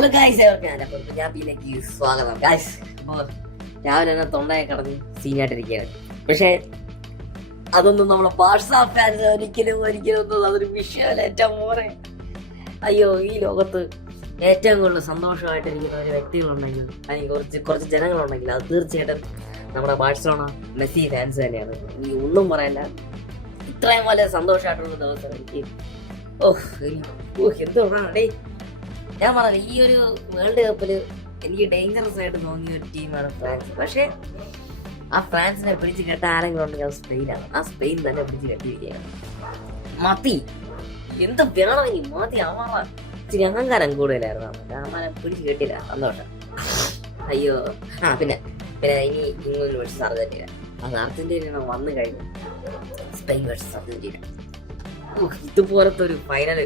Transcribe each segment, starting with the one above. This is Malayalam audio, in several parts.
ഹലോ ഗായ്സ്, ഞാനിലേക്ക് സ്വാഗതം. ഗായ്സ്, ഇപ്പോൾ രാവിലെ തന്നെ തൊണ്ടയെ കടന്ന് സീനായിട്ടിരിക്കുകയാണ്. പക്ഷേ അതൊന്നും നമ്മളെ വാട്സാപ്പ് ഫാൻസ് ഒരിക്കലും ഒന്നും അതൊരു വിഷയമല്ല. ഏറ്റവും മോനെ, അയ്യോ, ഈ ലോകത്ത് ഏറ്റവും കൂടുതൽ സന്തോഷമായിട്ടിരിക്കുന്ന ഒരു വ്യക്തികളുണ്ടെങ്കിൽ, അല്ലെങ്കിൽ കുറച്ച് ജനങ്ങളുണ്ടെങ്കിൽ, അത് തീർച്ചയായിട്ടും നമ്മുടെ ബാഴ്സലോണ മെസ്സി ഫാൻസ് തന്നെയാണ്. ഈ ഒന്നും പറയല്ല, ഇത്രയും വലിയ സന്തോഷമായിട്ടുള്ള ദിവസം എനിക്ക് എന്തുകൊണ്ടാണ് ഞാൻ പറഞ്ഞത്. ഈ ഒരു വേൾഡ് കപ്പിൽ എനിക്ക് ഡേഞ്ചറസ് ആയിട്ട് തോന്നിയ ഒരു ടീമാണ് ഫ്രാൻസ്. പക്ഷേ ആ ഫ്രാൻസിനെ പിടിച്ച് കെട്ട ആരെങ്കിലും ഉണ്ടെങ്കിൽ അത് സ്പെയിനാണ്. ആ സ്പെയിൻ തന്നെ പിടിച്ച് കെട്ടിയിരിക്കുകയാണ്. മതി, എന്ത് വേണമെങ്കിൽ മതി. അവന്മാർ ഇച്ചിരി അഹങ്കാരം കൂടുതലായിരുന്നു. അവന്മാരെ പിടിച്ച് കെട്ടില്ല. സന്തോഷം. അയ്യോ, പിന്നെ ഇനി ഇംഗ്ലണ്ട് വേഴ്സസ് അർജന്റീന. അത് അർജന്റീന വന്നു കഴിഞ്ഞു. Spain versus Argentina. ഇതുപോലത്തെ ഒരു ഫൈനൽ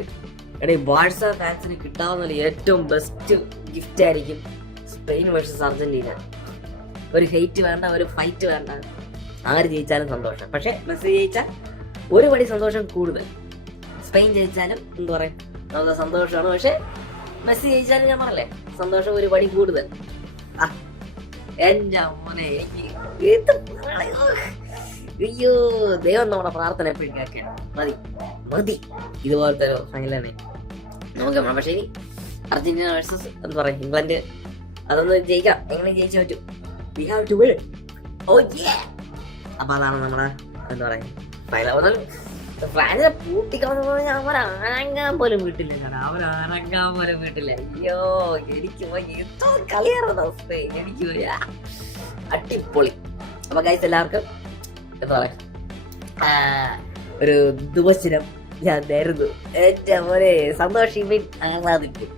ബാഴ്സ ഫാൻസിന് കിട്ടാവുന്ന ഏറ്റവും ബെസ്റ്റ് ഗിഫ്റ്റ് ആയിരിക്കും സ്പെയിൻ വേഴ്സസ് അർജന്റീന. ഒരു ഹെയ്റ്റ് വേണ്ട, ഒരു ഫൈറ്റ് വേണ്ട, ആര് ജയിച്ചാലും സന്തോഷം. പക്ഷെ മെസ്സി ജയിച്ചാൽ ഒരു പടി സന്തോഷം കൂടുതൽ. സ്പെയിൻ ജയിച്ചാലും എന്താ പറയാ, നമുക്ക് സന്തോഷമാണ്. പക്ഷെ മെസ്സി ജയിച്ചാലും ഞാൻ പറഞ്ഞല്ലേ, സന്തോഷം ഒരു പടി കൂടുതൽ. എന്റെ മോനെ, അയ്യോ, ദൈവം നമ്മുടെ പ്രാർത്ഥന എപ്പോഴും കേൾക്കണം. മതി ഇതുപോലത്തെ ഒരു ഫൈനൽ തന്നെ നമുക്ക്. പക്ഷേ ഇനി അർജന്റീന വേഴ്സസ് എന്താ പറയാ ഇംഗ്ലണ്ട്, അതൊന്ന് ജയിക്കാം. എങ്ങനെ ജയിച്ചു പറ്റും? We have to win. Oh yeah. അപ്പൊ അതാണ് നമ്മുടെ എന്താ പറയാ ഫൈനൽ. ഫ്രാൻസിനെ പൂട്ടിക്കളന്ന് പറഞ്ഞാൽ അവരനങ്ങാൻ പോലും വീട്ടില്ല. അവരനങ്ങാൻ പോലും വീട്ടില്ല. അയ്യോ, എനിക്ക് എന്തോ കളിയാറുന്ന അവസ്ഥ. എനിക്ക് അടിപൊളി. അപ്പൊ ഗൈസ്, എല്ലാവർക്കും എന്താ പറയാ ഒരു ദിവസം ഞാൻ നേരുന്നു. ഏറ്റവും പോലെ സന്തോഷിപ്പിൻ, ആഹ്ലാദിപ്പിൻ.